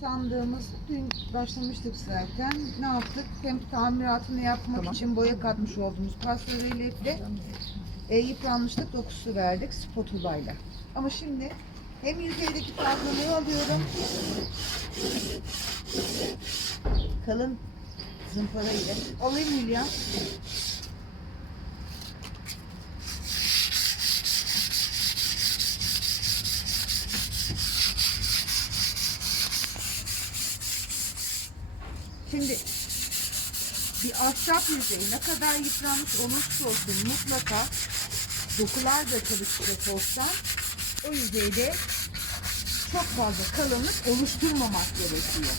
sandığımız dün başlamıştık zaten. Ne yaptık? Hem tamiratını yapmak Tamam. için boya katmış olduğumuz pastöriyle e, yıpranmışlık dokusu verdik spatulayla. Ama şimdi hem yüzeydeki fazlalığı alıyorum. Kalın zımpara ile. Alayım Hülya. Şimdi bir ahşap yüzeyi ne kadar yıpranmış olursa olsun mutlaka dokular da çalışacak olsa o yüzeyde çok fazla kalınlık oluşturmamak gerekiyor.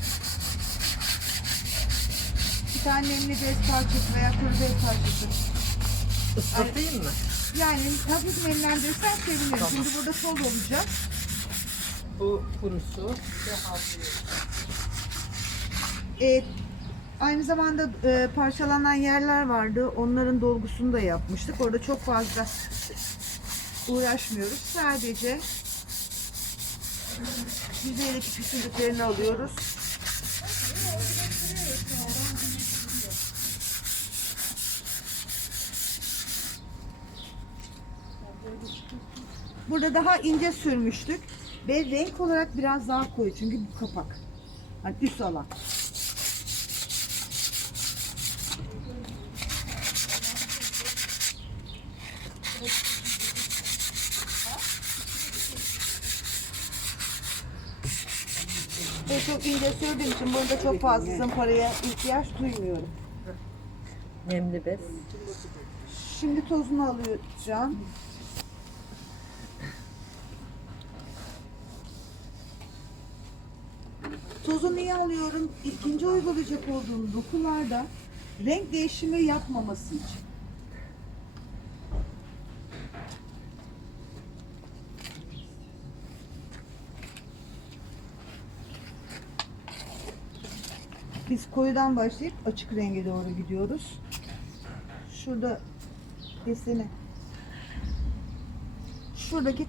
Bir tane nemli bez parçası veya kuru bez parçası. Islatayım mı? Yani hafif nemlendirirsen sevinirim. Tamam. Şimdi burada sol olacak. Bu kurusu. E, aynı zamanda e, parçalanan yerler vardı. Onların dolgusunu da yapmıştık. Orada çok fazla uğraşmıyoruz. Sadece yüzeydeki püskürtüklerini alıyoruz. Burada daha ince sürmüştük ve renk olarak biraz daha koyu çünkü bu kapak. Hani üst alan. Ve çok ince sürdüğüm için burada çok fazla zımparaya ihtiyaç duymuyorum. Nemli bez. Şimdi tozunu alacağım. Tozu niye alıyorum? İkinci uygulayacak olduğum dokularda renk değişimi yapmaması için. Biz koyudan başlayıp açık renge doğru gidiyoruz. Şurada deseni. Şuradaki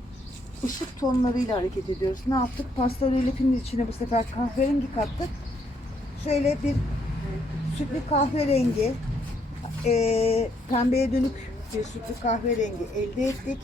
ışık tonlarıyla hareket ediyoruz. Ne yaptık? Pastel ipinin içine bu sefer kahverengi kattık. Şöyle bir sütlü kahverengi, eee pembeye dönük bir sütlü kahverengi elde ettik.